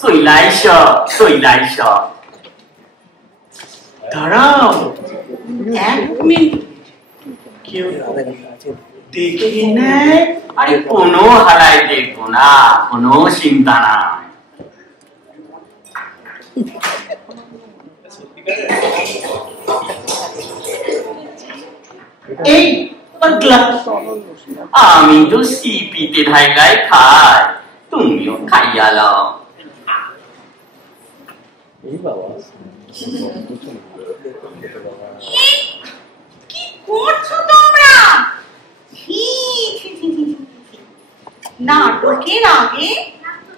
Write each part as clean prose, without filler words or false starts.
水来笑，水来笑。দাঁড়াও, 1 minute. কেউ দেখে নেয়? আরে কোনো হালাই দেখবো না, কোনো চিন্তা নাই। এই পাগলা, আমি তো সিপিতে ঢাইলাই খাই, তুমিও খাইয়া লও। কি করছো তোমরা? নাটকের আগে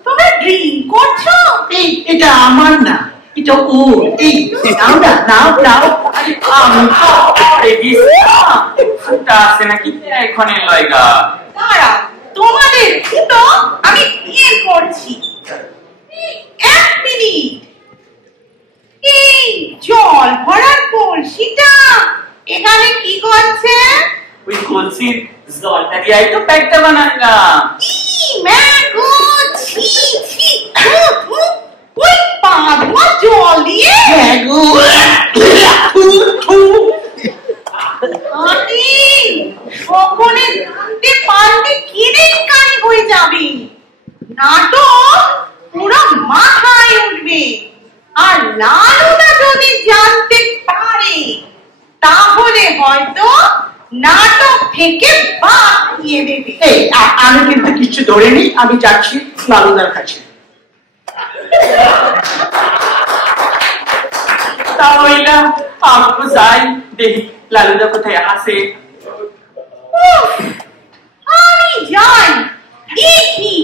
তোমরা ড্রিঙ্ক করছো? এই এটা আমার না, এটা ওর। এই নাও না, নাও নাও। আরে আমি তো পরে গেছি না, ফুটা আছে নাকি এখনই লয়গা। দাঁড়াও, তোমাদের তো আমি বিয়ে করছি। 1 মিনিট। এই জল ভরার কলসিটা এখানে কি করছে? ওই কলসির জলটা দিয়ে তো প্যাকটা বানাইলাম। ওই পাঁচমা জল দিয়ে সকলে জানতে পারলে কেলেঙ্কারি হয়ে যাবে, নাটক পুরো মাথায় উঠবে। আর লালুদা যদি জানতে পারে তাহলে হয়তো নাটক থেকে বাদ দিয়ে দেবে। এই আমি কিন্তু কিছু ধরিনি, আমি যাচ্ছি লালুদার কাছে। তাহলে আপু যাই, দেখি লালুদা কোথায় আছে। আমি যাই দেখি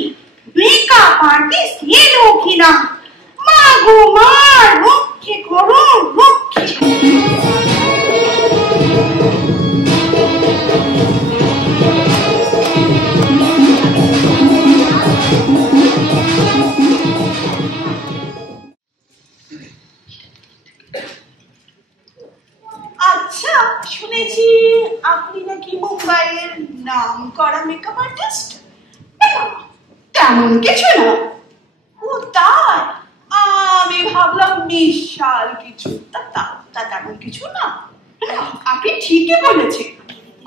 মেকআপ আর্টিস্ট এলো কিনা। মা গো মা, রক্ষে করো রক্ষে। আচ্ছা, শুনেছি আপনি নাকি মুম্বাইয়ের নাম করা মেকআপ আর্টিস্ট। তেমন কিছু না। ও তাই? আমি ভাবলাম বিশাল কিছু। তা তেমন কিছু না। আপনি ঠিকই বলেছেন,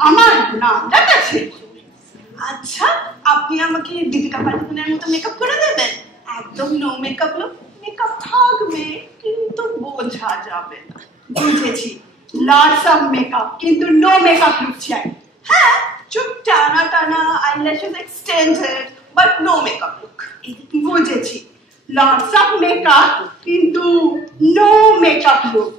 আমার নামটা কাছে। আচ্ছা, আপনি আমাকে দীপিকা পাডুকোনের মতো মেকআপ করে দেবেন? একদম নো মেকআপ লুক। মেকআপ থাকবে কিন্তু বোঝা যাবে না। বুঝেছি, লটস অফ মেকআপ কিন্তু নো মেকআপ লুক চাই। হ্যাঁ, চুপ টানা টানা, eyelashes extended, but no makeup look. বুঝেছি, লটস অফ মেকআপ কিন্তু নো মেকআপ লুক।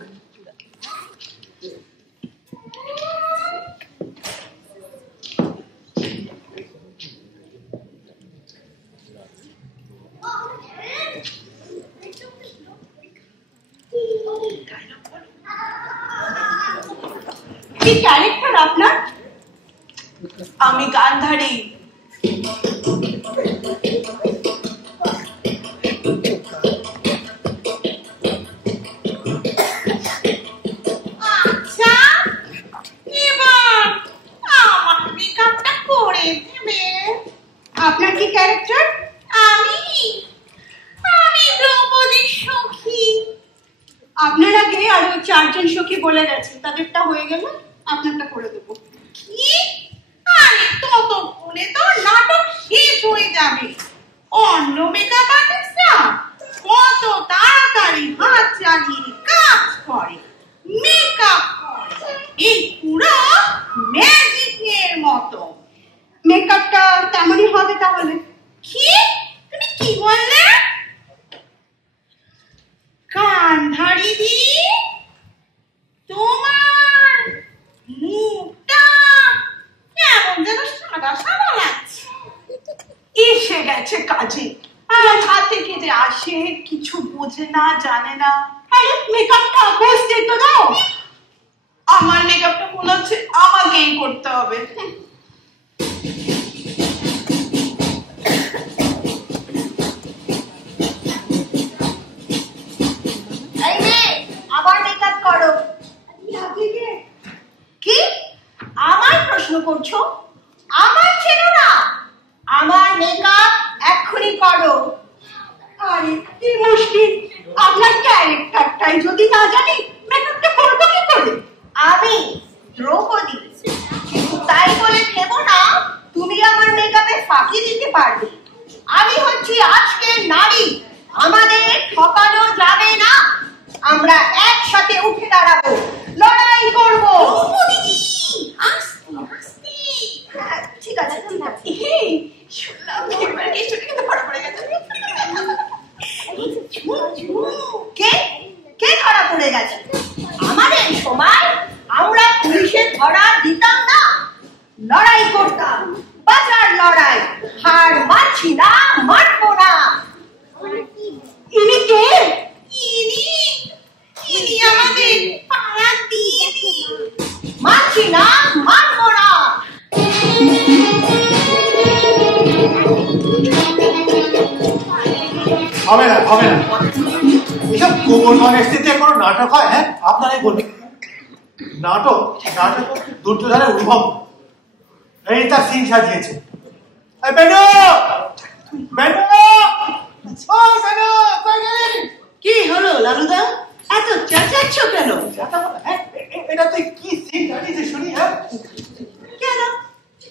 কি ক্যারেক্টার আপনার? আমি গান্ধারী। আচ্ছা, এবার আমার মেকআপটা করে দেবে। আপনার কি ক্যারেক্টার? আমি দ্রৌপদীর সখী। আপনার আগে আরো 4 জন সখী বলে গেছে, তাদেরটা হয়ে গেল, আপনারটা করে দেবো। কি? আরে ততক্ষণে তো নাটক শেষ হয়ে যাবে। অন্য মেকআপ আর্টিস্টরা কত তাড়াতাড়ি হাত চালিয়ে কাজ করে, মেকআপ করে, এই পুরো ম্যাজিকের মতো। মেকআপটা তেমনই হবে তাহলে। কি? তুমি কি বললে? গান্ধারী দি, তোমার মুখটা কেমন যেন সাদা সাদা লাগছে। এসে গেছে কাজে, কোথা থেকে যে আসে কিছু বোঝে না, জানে না। আরে মেকআপটা বসতে তো দাও। আমার মেকআপটা মনে হচ্ছে আমাকেই করতে হবে। করো। আরে কি মুশকিল, আপনার ক্যারেক্টারটাই যদি না জানি মেকআপটা করবো কি করে? আমি দ্রৌপদী, কিন্তু তাই বলে ভেবো না তুমি আমার মেকআপে ফাঁকি দিতে পারবে। আমি হচ্ছি আজকের নারী, আমাদের ঠকানো যাবে না। আমরা একসাথে উঠে দাঁড়াবো, লড়াই করবো। ঠিক আছে, শুনলাম ধরা পড়ে গেছে। কে ধরা পড়ে গেছে? আমাদের সময় আমরা পুলিশের ধরা দিতাম না, লড়াই করতাম, বাঁচার লড়াই। হার মানছি না, মানবো না। ইনি কে? ইনি আমাদের পাড়ার দিদি। মানছি না, মানবো না। হবে না, হবে না, এসব গোবরগণের স্থিতিতে কোনো নাটক হয়? হ্যাঁ, আপনারাই বলবেন। নাটক নাটক দুর্যোধনের উদ্ভব, এই তার সিন সাজিয়েছে। কি হলো লালুদা, এত চেঁচাচ্ছ কেন? এটা তুই কি সিন সাজিয়েছে শুনি? হ্যাঁ কেন?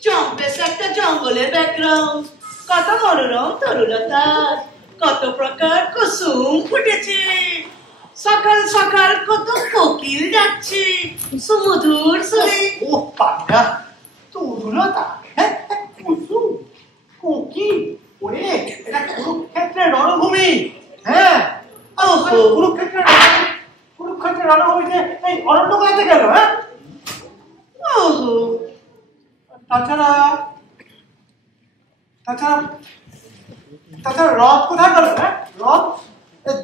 জম্পেস একটা জঙ্গলের ব্যাকগ্রাউন্ড, কত মনোরম তরুলতা, কত প্রকার কুসুম ফুটেছে, সকাল সকাল কত কোকিল যাচ্ছে সুমধুর সুরে। ও পান্ডা, তরুলতা, হ্যাঁ, কুসুম, কোকিল, ওরে এটা কুরুক্ষেত্রের রণভূমি। হ্যাঁ, কুরুক্ষেত্রের রণভূমিতে এই অরণ্য গাইতে গেল। হ্যাঁ, ওহো, তাছাড়া তাছাড়া তাছাড়া রথ কোথায় গেল? হ্যাঁ, রথ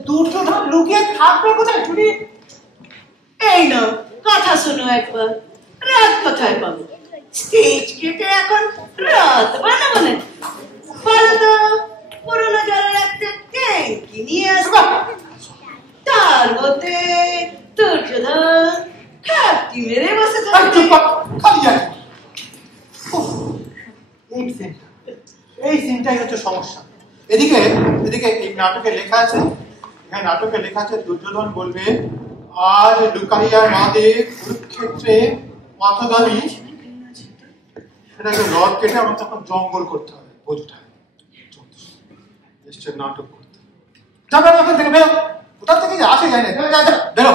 দুর্যোধন লুকিয়ে থাকবে কোথায়? শুনি। এই নাও কথা শোনো একবার, রাত কোথায় পাবো? স্টেজ কেটে এখন রাত বানাবো না। বলো তো, পুরোনো জলের একটা ট্যাঙ্কি নিয়ে আসবো, তার মধ্যে দুর্যোধন খাপটি মেরে বসে থাকবে। খালি যায়। এই সিনটাই হচ্ছে সমস্যা। এদিকে এদিকে এই নাটকে লেখা আছে, হ্যাঁ নাটকে লেখা আছে দুর্যোধন বলবে আজ লুকাইয়া মাদে কুরুক্ষেত্রে পথগামী। সেটাকে রথ কেটে আমার তখন জঙ্গল করতে হবে, বোঝটা নিশ্চয় নাটক করতে যাবে। ওখান থেকে বেরো, কোথা থেকে আসে যায় না, বেরো।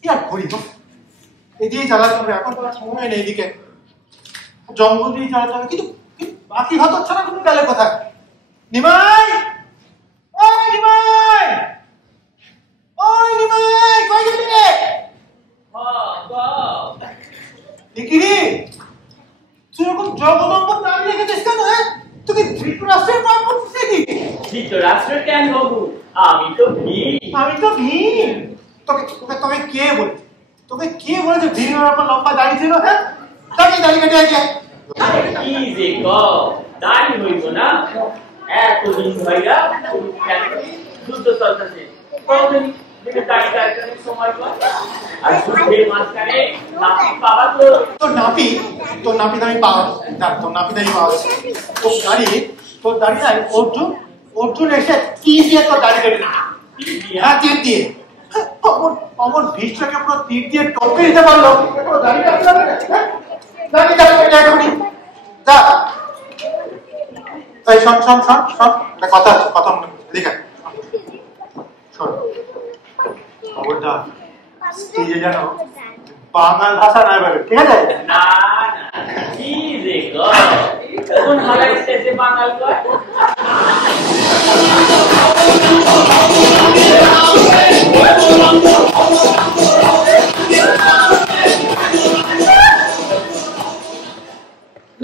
কি আর করি, এদিকে চালাতে হবে, এখন তো সময় নেই। এদিকে জঙ্গল দিয়ে চালাতে হবে, কিন্তু বাকি হত ছাড়া কোনো গেলে কোথায়? নিমাই, ওই নিমাই, ওই নিমাই, কই গেলি রে? দেখি রে, তুই এরকম জগদম্বর নাম রেখেছিস কেন? হ্যাঁ, তুই কি ধৃতরাষ্ট্রের নাম করছিস নাকি? ধৃতরাষ্ট্র কেন হবো? আমি তো ভীম। আমি তো ভীম। তোকে তোকে তোকে কে বলে, তোকে কে বলেছে ভীমের ওপর লম্বা দাড়ি ছিল? হ্যাঁ, তাকে দাড়ি কেটে আছে। কি যে দাড়ি হইব না, এতদিন ভাইয়া যুদ্ধ চলতেছে, কতদিন দাড়ি কাটানোর সময় পর আর যুদ্ধের মাঝখানে নাপি পাবা তো। তোর নাপি দামি পাওয়া না, তোর নাপি দামি পাওয়া তোর দাড়ি নাই। অর্জুন এসে কি দিয়ে তোর দাড়ি কেটে না? হ্যাঁ, তীর দিয়ে। অমর ভীষ্মকে পুরো তীর দিয়ে টপকে দিতে পারলো, দাড়ি কাটতে হবে না? দাড়ি কাটতে এখনই যা। তাই শোন শোন শোন শোন, একটা কথা আছে, কথা দেখে শোন। খবরদার স্টেজে যেন বাংলা ভাষা না বলে, ঠিক আছে? না না, কি যে কোন হালাই স্টেজে বাঙাল কয়?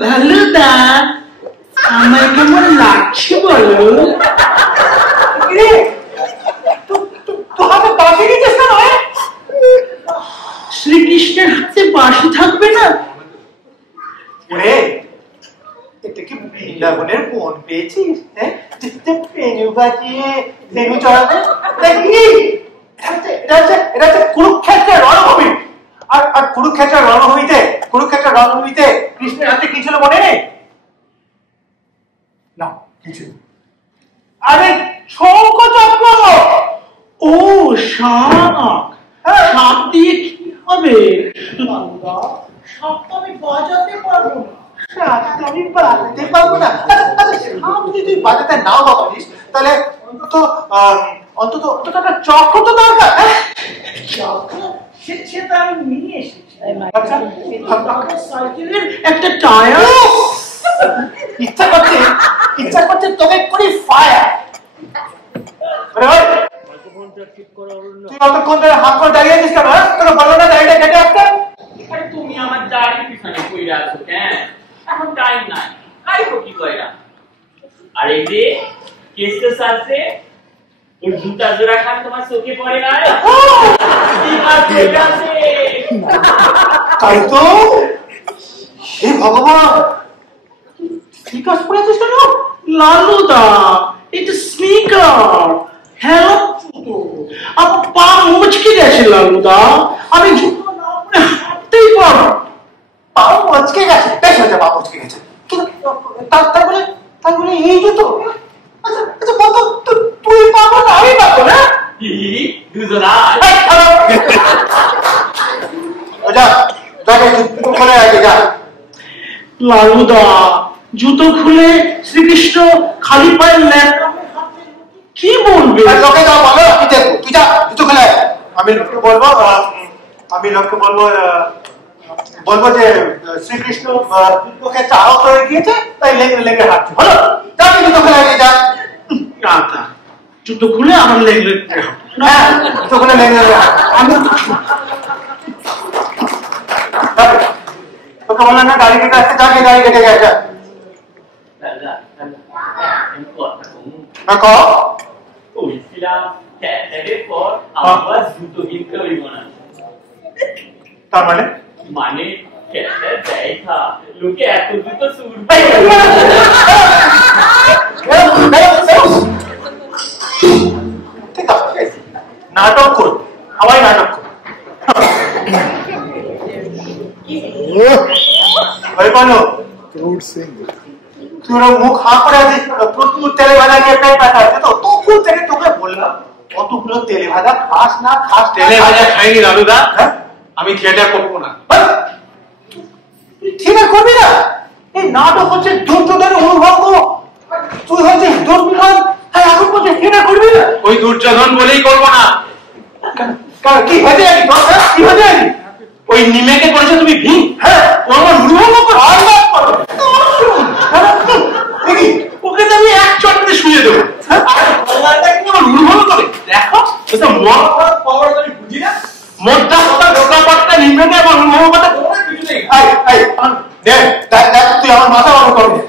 লালুদা, আমায় কেমন লাগছে বলো? শ্রীকৃষ্ণের হাতে বাঁশি থাকবে না? এটা কি বৃন্দাবনের কোন পেয়েছিস? হ্যাঁ, পেনু বাজিয়ে পেনু চড়াবে। এটা হচ্ছে কুরুক্ষেত্রের রণভূমি। আর কুরুক্ষেত্রের রণভূমিতে কৃষ্ণের হাতে কি ছিল মনে নেই? না, আরে শঙ্খ চক্র। ও শাক, শাক দিয়ে কি হবে? শাক তো আমি বাজাতে পারবো না। শাক তো আমি বাজাতে পারবো না। শাক যদি তুই বাজাতে নাও বা পারিস, তাহলে অন্তত একটা চক্র তো দরকার। সেটা আমি নিয়ে এসেছি। সাইকেলের একটা টায়ার। ইচ্ছা করছে তোকে করি ফায়ার। তুই অতক্ষণ ধরে হাত করে দাঁড়িয়ে আছিস কেন? তোকে বলো না দাড়িটা কেটে আসতে? আরে তুমি আমার দাড়ির পিছনে পড়ে আছো কেন? এখন টাইম নাই, খাইবো কি কইরা? আর এই যে কেসটা সাথে ওই জুতা জোড়া খান তোমার চোখে পড়ে না? তাই তো। হে ভগবান, স্নিকার্স পরেছিস কেন? লালুদা, এটা স্নিকার। হ্যালো আমার পা মুচকে গেছে লালুদা, আমি জুতো না পরে হাঁটতেই পারবো। পা মুচকে গেছে? বেশ হয়েছে, পা মুচকে গেছে। তার বলে এই জুতো? আচ্ছা বলতো, তুই পাবো না আমি পাবো না? দুজনা লালুদা, জুতো খুলে শ্রীকৃষ্ণ খালি পায়ে ল্যাংড়া কি বলবে? লোকে যা বলো তুই দেখো, তুই যা জুতো খুলে। আমি লোককে বলবো যে শ্রীকৃষ্ণ তোকে চাও করে গিয়েছে, তাই লেগে লেগে হাঁটছে। বলো যা, জুতো খুলে আগে যা। জুতো খুলে আমার লেগে হ্যাঁ, জুতো খুলে লেগে আমি তোকে বললাম না গাড়ি কেটে আসতে, যাকে গাড়ি কেটে গেছে। তার মানে লোকে এত জুতো সুর ঠিক আছে, নাটক কর, সবাই নাটক কর। মুখ হা করে আছিস, প্রচুর তেলে ভাজা খেয়ে পেট ব্যথা আছে তো, তখন থেকে তোকে বললাম কতগুলো তেলে ভাজা খাস না খাস। তেলে ভাজা খাইনি লালুদা, আমি থিয়েটার করবো না। থিয়েটার করবি না? এই নাটক হচ্ছে দুর্যোধনের অনুভব, তুই হচ্ছিস দুর্যোধন, হ্যাঁ এখন বলছিস থিয়েটার করবি না? ওই দুর্যোধন বলেই করবো না। কি হয়েছে কি হয়েছে? ওই নিমেকে করেছো তুমি ভীম? হ্যাঁ, আমার ওকে তো আমি এক চটে শুয়ে দেবো। দেখো বুঝি না মোটা মোটা নিমেকে আমার তুই আমার মাথা বড় করবি।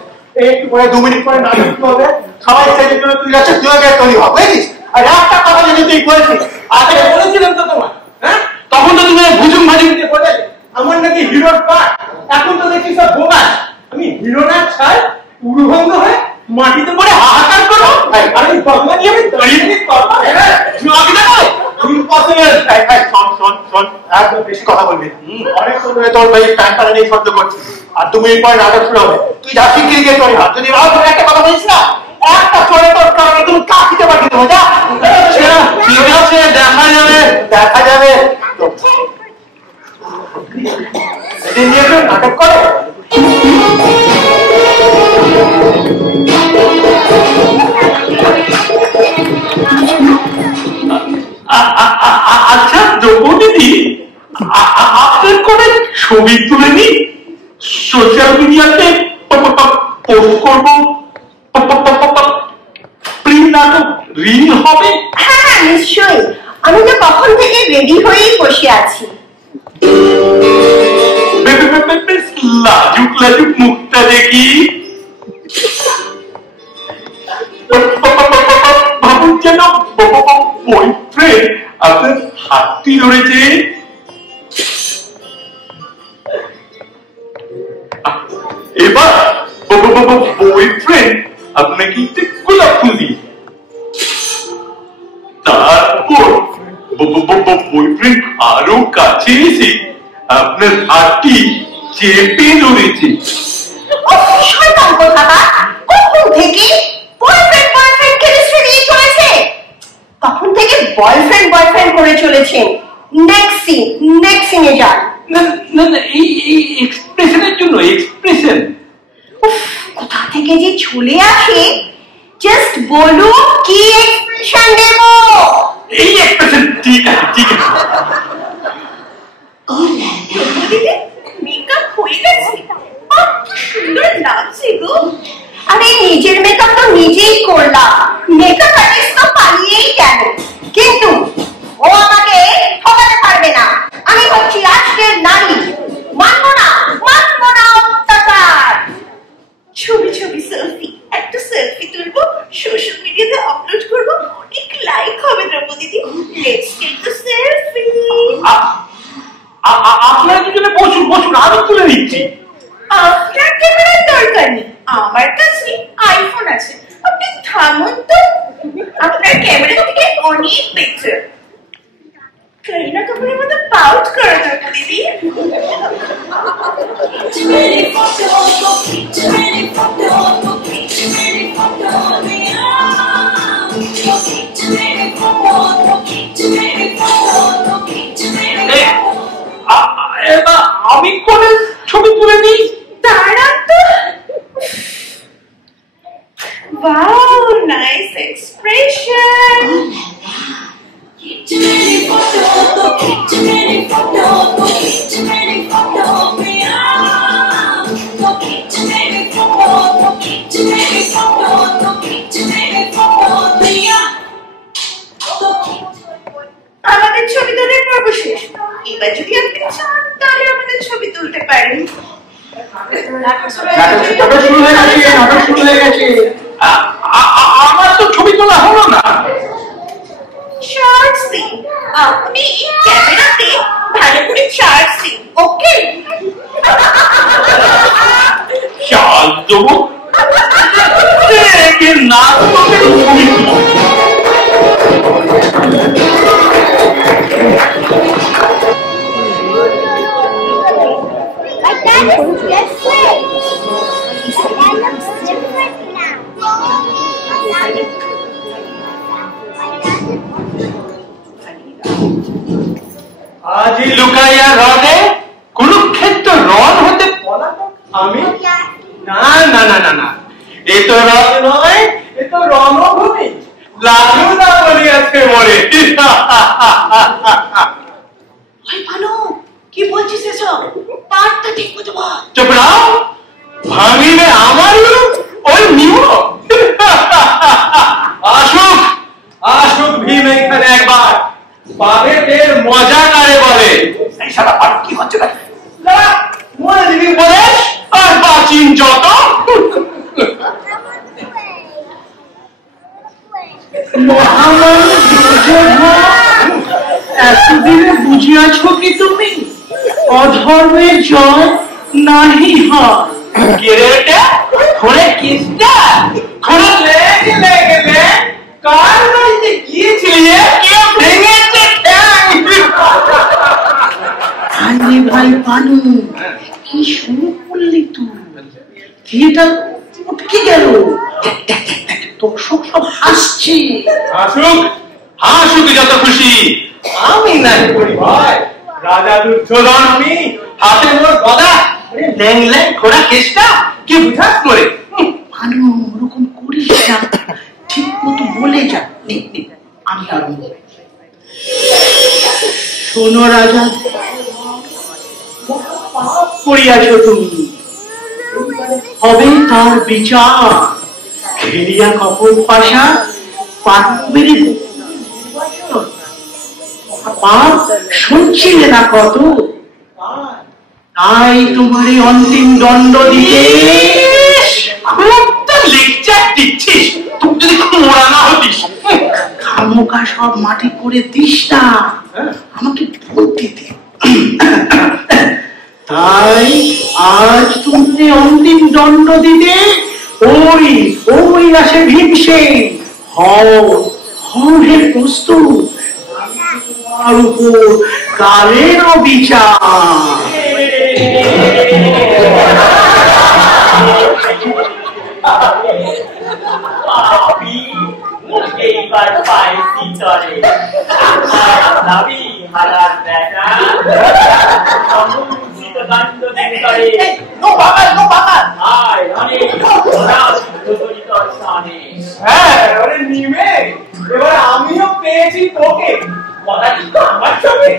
একটু পরে 2 মিনিট পরে নাটক হবে, সবাই স্টেজের জন্য তুই যাচ্ছিস, তুই আগে তৈরি হ, বুঝেছিস? আর একটা কথা যদি তুই বলেছিস, আগে বলেছিলাম তো তোমার, হ্যাঁ তখন তো তুমি ভুজুম ভাজি দিতে বলে আমার নাকি হিরোর পার্ট, এখন তো দেখছি সব বোগাস। আমি হিরো না ছাই উড়ুভঙ্গ হয়ে মাটিতে পড়ে হাহাকার করো, আর এই বাংলা নিয়ে আমি দাঁড়িয়ে নিয়ে করবো? ইম্পসিবল। শোন, একদম বেশি কথা বলবি, অনেক সময় তোর ভাই প্যান্টটা নিয়ে সহ্য করছিস, আর 2 মিনিট পরে নাটক শুরু হবে, তুই যা শিগগিরি গিয়ে তৈরি হ। যদি একটা কথা বলিস না, একটা চলে তোর কারণে তুমি কাকিতে পাঠিয়ে দেবো। যা, ঠিক আছে, দেখা যাবে। নিয়ে নাটক করে আচ্ছা দ্রৌপদী, আপনার করে ছবি তুলে নি সোশ্যাল মিডিয়াতে পোস্ট করবো, প্রিন্ট নাটক রিল হবে? হ্যাঁ নিশ্চয়ই, আমি তো কখন থেকে রেডি হয়েই বসে আছি। লাজুক লাজুক মুখটা দেখি, ভাবুন যেন বয়ফ্রেন্ড আপনার হাতটি ধরেছে। এবার বয়ফ্রেন্ড আপনাকে গোলাপ ফুল দিই, তারপর বয়ফ্রেন্ড আরো কাছে এসে আপনার হাতটি চেপে ধরেছে। শয়তান কোথাকার, কখন থেকে চলেছেন। নেক্সট সিনে যান। না না না, এই এক্সপ্রেশনের জন্য এক্সপ্রেশন কোথা থেকে যে চলে আসে। জাস্ট বলুন কি এক্সপ্রেশন দেব। এই এক্সপ্রেশন। ঠিক আছে ঠিক আছে। মেকআপ হয়ে গেছে, কি সুন্দর লাগছে গো। আরে নিজের মেকআপ তো নিজেই করলাম, মেকআপ আর্টিস্ট তো পালিয়েই গেল। কিন্তু ও আমাকে ঠকাতে পারবে না। আমি হচ্ছি আজকের নারী, মানবো না অত্যাচার। ছবি সেলফি, একটা সেলফি তুলবো, সোশ্যাল মিডিয়াতে আপলোড করবো, অনেক লাইক হবে দ্রৌপদী দিদি। Let's take the selfie. আপনারা দুজনে বসুন বসুন, আমি তুলে দিচ্ছি। আপনার ক্যামেরার দরকার নেই, আমার কাছে আইফোন আছে। আপনি থামুন তো, আপনার ক্যামেরা থেকে অনেক বেটার। करीना कपूर मत पाउट करो द्रौपदी दी। আমি কোনে ছবি তুলে দিই। তারা তো वाओ, नाइस एक्सप्रेशन। আমাদের ছবি তোলার পর্ব শেষ। এবার যদি আপনি চান তাহলে আমাদের ছবি তুলতে পারেন। শুরু হয়ে গেছে। আমার তো ছবি তোলা হলো না। চার্জ দিন, আপনি ক্যামেরাতে ভালো করে চার্জ দিন। ওকে, চার্জ দেবো না ছবি আজি লুকাইয়া রনে কুরুক্ষেত্র রণ হতে পলাতক আমি। না না না না না, এ তো রণ নয়, এ তো রণভূমি। লাগু না বলিয়াছে মরে। ভালো কি বলছিস এসব? পাঠটা ঠিক মতো বল। চুপ রাও, ভাঙিবে আমার ওই নিয়ম। আসুক আসুক ভীম এখানে একবার, পাবে তের মজা কারে বলে। এই সারা পাঠ কি হচ্ছে না, মনে দিবি বলে আর বাচিন যত। এতদিনে বুঝিয়াছ কি তুমি অধর্মের জয় নাহি হয়। কেরেটা ধরে কিসটা ধরে লেগে লেগে লে কার বাড়িতে গিয়েছিলি কে ভেঙেছে আরে ভাই পানু, কি শুরু করলি তুই? থিয়েটার উঠকে গেল, দর্শক সব হাসছে। হাসুক হাসুক যত খুশি, আমি নাই করি ভাই রাজা দুর্যোধন। আমি হাতে মোর গদা, ল্যাং ল্যাং ঘোড়া কেসটা কি বুঝাস করে। পানু ওরকম করিস না, ঠিক মতো বলে যা। আমি আরম্ভ। শোনো রাজা, পাপ করিয়াছ তুমি, হবে তার বিচার। খেলিয়া কপট পাশা পাপ মেরে পাপ শুনছিলে না কত, তাই তোমার অন্তিম দণ্ড দিয়ে। খুব তো লেকচার দিচ্ছিস, তুই যদি মোড়া না হতিস। খামোকা সব মাটি করে দিস না, আমাকে বলতে দে। তাই আজ তুমি অন্তিম দণ্ড দিতে ওই ওই আসে ভীমসেন। হও হে প্রস্তুত, তোমার উপর কালেরও বিচার। এইবার পাইছি তরে দাবি হালার বেটা সমুচিত কাণ্ড দিন করে আয় অনেক ওরা সিদ্ধ স্থানে। হ্যাঁ ওরে নিমে এবার আমিও পেয়েছি তোকে কথা কিন্তু আমার সঙ্গে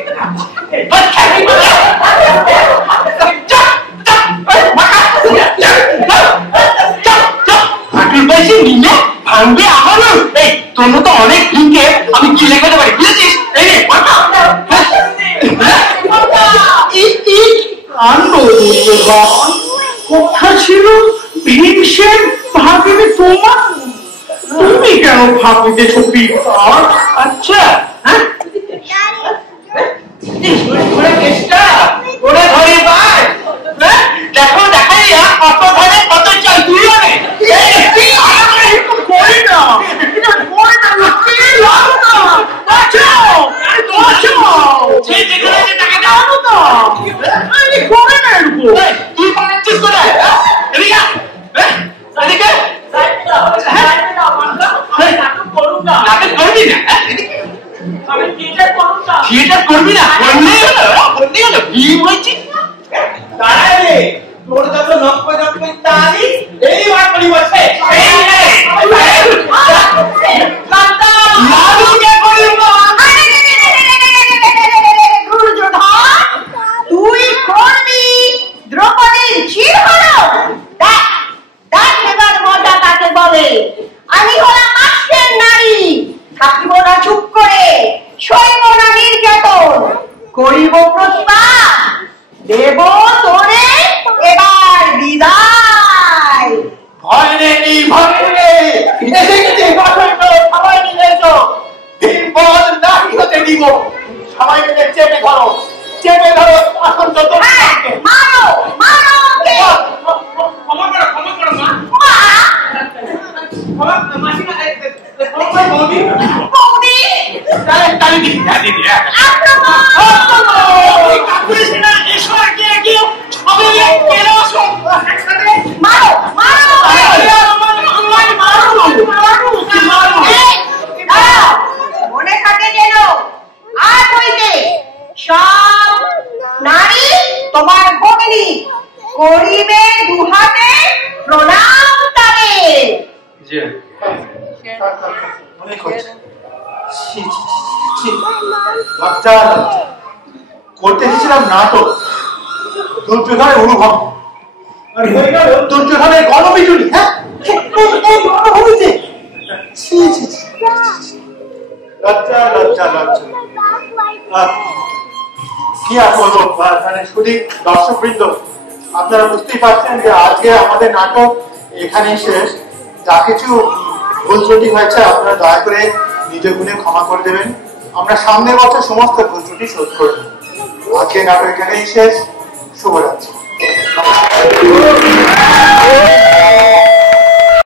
ভাঙবে আবার এই তোর মতো অনেক দিনকে আমি গিলে খেতে পারি বুঝেছিস? এই রে কথা ছিল ভীমসেন ভাবিনি তোমার, তুমি কেন ভাবিতে ছবি? আচ্ছা হ্যাঁ দেখো দেখাই কত ধরে কত চাই তুই থিয়েটার করবি না বললেই হলো ভীম হয়েছি তাহলে তোর যত নব্বই নব্বই তালি এইবার করি বসে তুই করবি দ্রৌপদীর চিরহরণ? দেখ এবার মজা কাকে বলে। আমি হলাম আজকের নারী, থাকিব না চুপ করে, সইব না নির্যাতন, করিব প্রতিবাদ, দেব তোরে এবার বিদায়। ভয় নেই ভয় নেই, এসে গেছে সবাই মিলে এসো, ভীমবল নারী হতে দিব। সবাই মিলে চেপে ধরো এখন যত মারো মারো ওকে। ক্ষমা করো মা বৌদি মারো মারো মনে থাকে যেন আর হইতে সব নারী তোমার ভগিনী করিবে দুহাতে প্রণাম তারে। অনেক হচ্ছে, লজ্জা করতে এসেছিলাম নাটক, দুর্যোধনের অনুভব আর হয়ে গেল দুর্যোধনের গণবিজুলি। হ্যাঁ গণভূমিতে লজ্জা লজ্জা লজ্জা। কি আর বলবো, মানে শুধু দর্শকবৃন্দ আপনারা বুঝতেই পারছেন যে আজকে আমাদের নাটক এখানেই শেষ। যা কিছু ভুল ত্রুটি হয়েছে আপনারা দয়া করে নিজ গুণে ক্ষমা করে দেবেন। আমরা সামনের বছর সমস্ত ভুল ত্রুটি শোধ করে দেব। আজকে নাটক এখানেই শেষ। শুভরাত্রি।